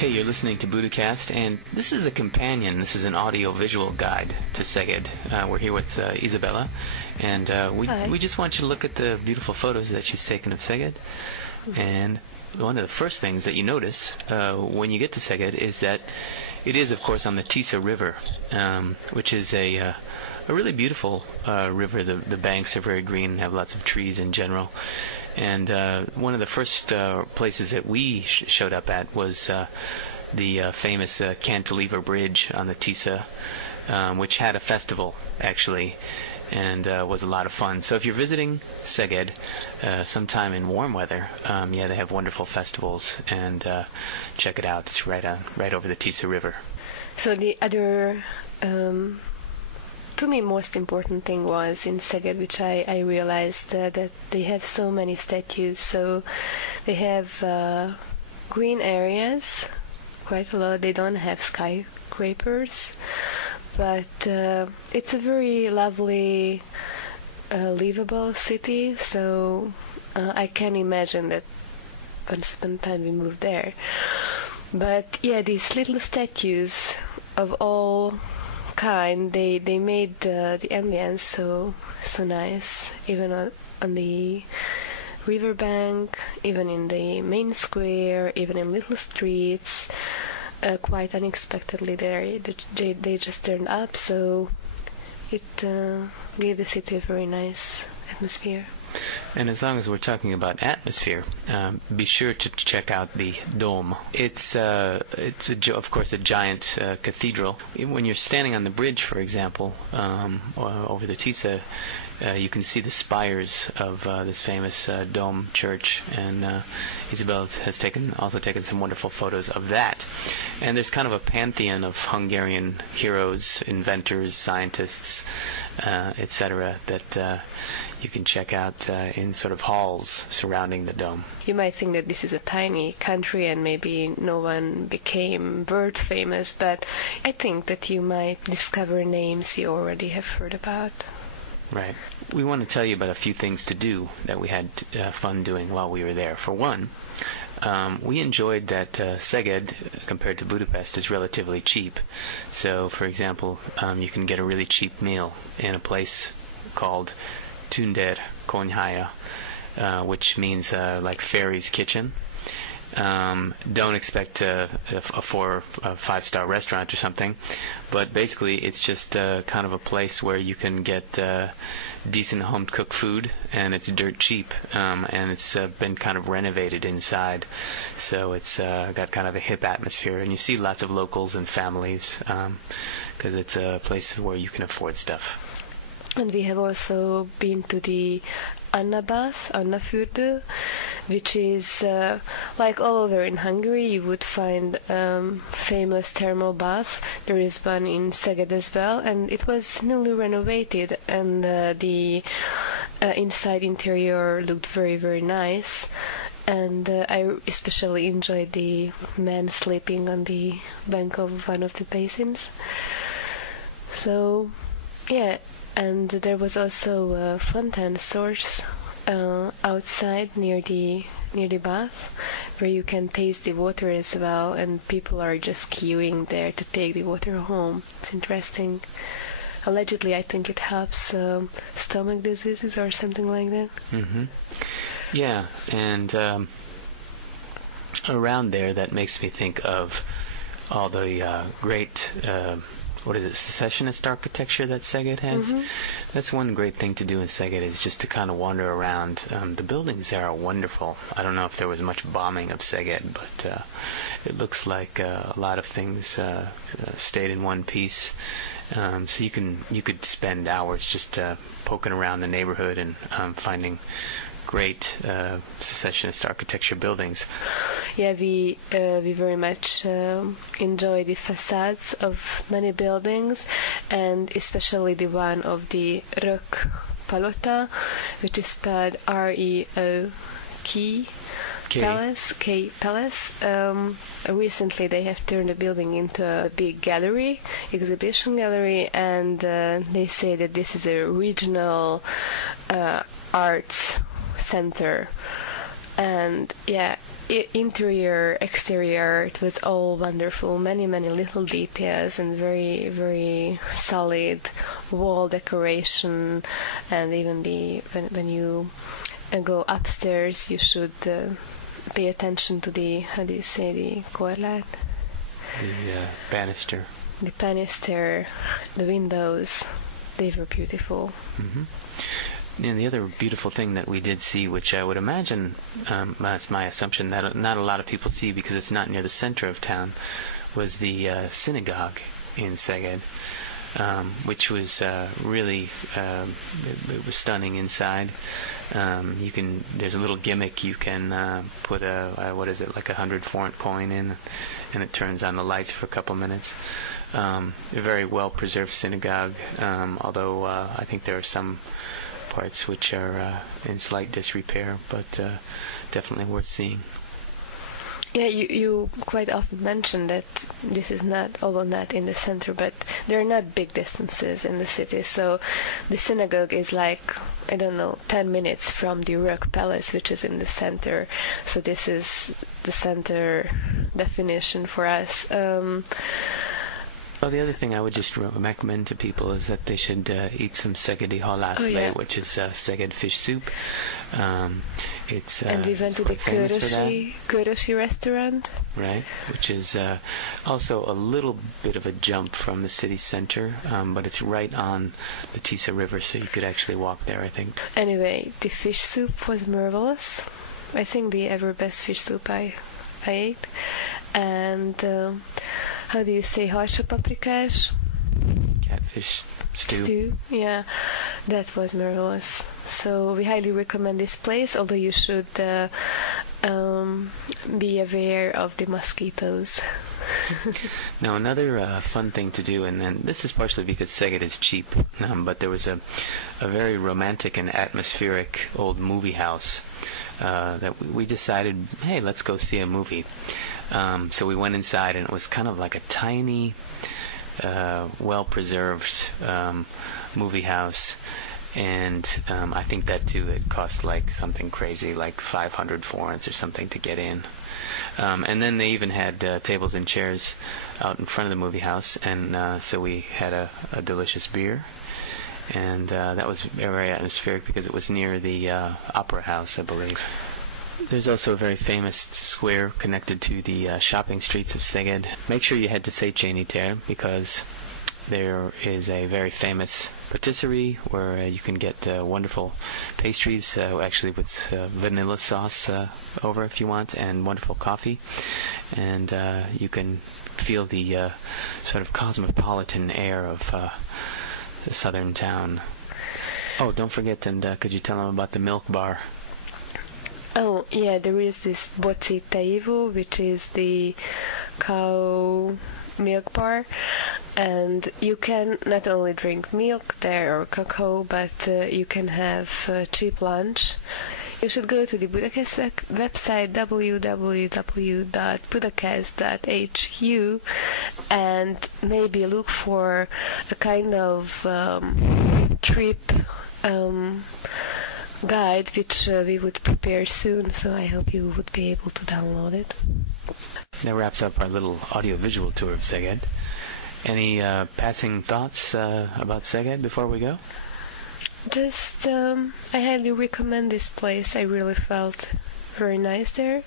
Hey, you're listening to Budapest, and this is the companion. This is an audio-visual guide to Szeged. We're here with Isabella, and we just want you to look at the beautiful photos that she's taken of Szeged. And one of the first things that you notice when you get to Szeged is that it is, of course, on the Tisza River, which is a really beautiful river. The banks are very green and have lots of trees in general. And one of the first places that we showed up at was the famous cantilever bridge on the Tisza, which had a festival, actually, and was a lot of fun. So if you're visiting Szeged sometime in warm weather, they have wonderful festivals, and check it out. It's right over the Tisza River. So the other... to me, most important thing was in Szeged, which I realized that they have so many statues. So they have green areas, quite a lot. They don't have skyscrapers, but it's a very lovely, livable city. So I can imagine that once upon a time we moved there. But yeah, these little statues of all kind, they made the ambience so nice, even on the riverbank, even in the main square, even in little streets. Quite unexpectedly, they just turned up, so it gave the city a very nice atmosphere. And as long as we're talking about atmosphere, be sure to check out the dome. It's of course a giant cathedral. When you're standing on the bridge, for example, over the Tisza, you can see the spires of this famous dome church, and Isabel has also taken some wonderful photos of that. And there's kind of a pantheon of Hungarian heroes, inventors, scientists, etc., that you can check out in sort of halls surrounding the dome. You might think that this is a tiny country and maybe no one became world famous, but I think that you might discover names you already have heard about. Right. We want to tell you about a few things to do that we had fun doing while we were there. For one, we enjoyed that Szeged, compared to Budapest, is relatively cheap. So, for example, you can get a really cheap meal in a place called Tündér Konyhája, which means like fairy's kitchen. Don't expect a 4 or 5-star restaurant or something, but basically it's just kind of a place where you can get decent home-cooked food, and it's dirt cheap, and it's been kind of renovated inside, so it's got kind of a hip atmosphere, and you see lots of locals and families because it's a place where you can afford stuff. And we have also been to the Anna Bathhouse, which is like all over in Hungary. You would find famous thermal bath. There is one in Szeged as well, and it was newly renovated, and the inside interior looked very, very nice. And I especially enjoyed the man sleeping on the bank of one of the basins. So, yeah. And there was also a fountain source outside near the bath, where you can taste the water as well, and people are just queuing there to take the water home. It's interesting. Allegedly, I think it helps stomach diseases or something like that. Mm-hmm. Yeah, and around there, that makes me think of all the great... secessionist architecture that Szeged has. Mm-hmm. That's one great thing to do in Szeged, is just to kind of wander around. The buildings there are wonderful. I don't know if there was much bombing of Szeged, but it looks like a lot of things stayed in one piece. So you could spend hours just poking around the neighborhood and finding great secessionist architecture buildings. Yeah, we very much enjoy the facades of many buildings, and especially the one of the Rök Palota, which is spelled R-E-O-K Palace, K Palace. Recently they have turned the building into a big gallery, exhibition gallery, and they say that this is a regional arts center. And yeah, interior, exterior, it was all wonderful. Many little details and very, very solid wall decoration. And even when you go upstairs, you should pay attention to the, how do you say, the korlát? The banister. The banister, the windows, they were beautiful. Mm-hmm. And the other beautiful thing that we did see, which I would imagine, that's my assumption, that not a lot of people see because it's not near the center of town, was the synagogue in Szeged, which was really, it was stunning inside. There's a little gimmick. You can put what is it, like 100 forint coin in, and it turns on the lights for a couple minutes. A very well-preserved synagogue, although I think there are some parts which are in slight disrepair, but definitely worth seeing. Yeah, you quite often mention that this is not, although not in the center, but there are not big distances in the city. So the synagogue is like, 10 minutes from the Rock Palace, which is in the center. So this is the center definition for us. Well, the other thing I would just recommend to people is that they should eat some Szegedi halászlé, which is Szeged fish soup. And we went to the Körösi restaurant. Right, which is also a little bit of a jump from the city center, but it's right on the Tisza River, so you could actually walk there, I think. Anyway, the fish soup was marvelous. I think the ever best fish soup I ate. And how do you say, harcsapaprikás? Catfish stew. Yeah, that was marvelous. So we highly recommend this place, although you should be aware of the mosquitoes. Now, another fun thing to do, and this is partially because Szeged is cheap, but there was a very romantic and atmospheric old movie house that we decided, hey, let's go see a movie. So we went inside, and it was kind of like a tiny, well-preserved movie house. And I think that, too, it cost like something crazy, like 500 forints or something to get in. And then they even had tables and chairs out in front of the movie house. And so we had a delicious beer. And that was very atmospheric because it was near the opera house, I believe. There's also a very famous square connected to the shopping streets of Szeged. Make sure you head to Széchenyi tér because there is a very famous patisserie where you can get wonderful pastries, actually with vanilla sauce over if you want, and wonderful coffee. And you can feel the sort of cosmopolitan air of the southern town. Oh, don't forget, and could you tell them about the milk bar? Oh, yeah, there is this boci teivo, which is the cow milk bar, and you can not only drink milk there or cocoa, but you can have cheap lunch. You should go to the Budapest website, www.budapest.hu, and maybe look for a kind of trip guide which we would prepare soon, so I hope you would be able to download it. That wraps up our little audio-visual tour of Szeged. Any passing thoughts about Szeged before we go? Just, I highly recommend this place. I really felt very nice there.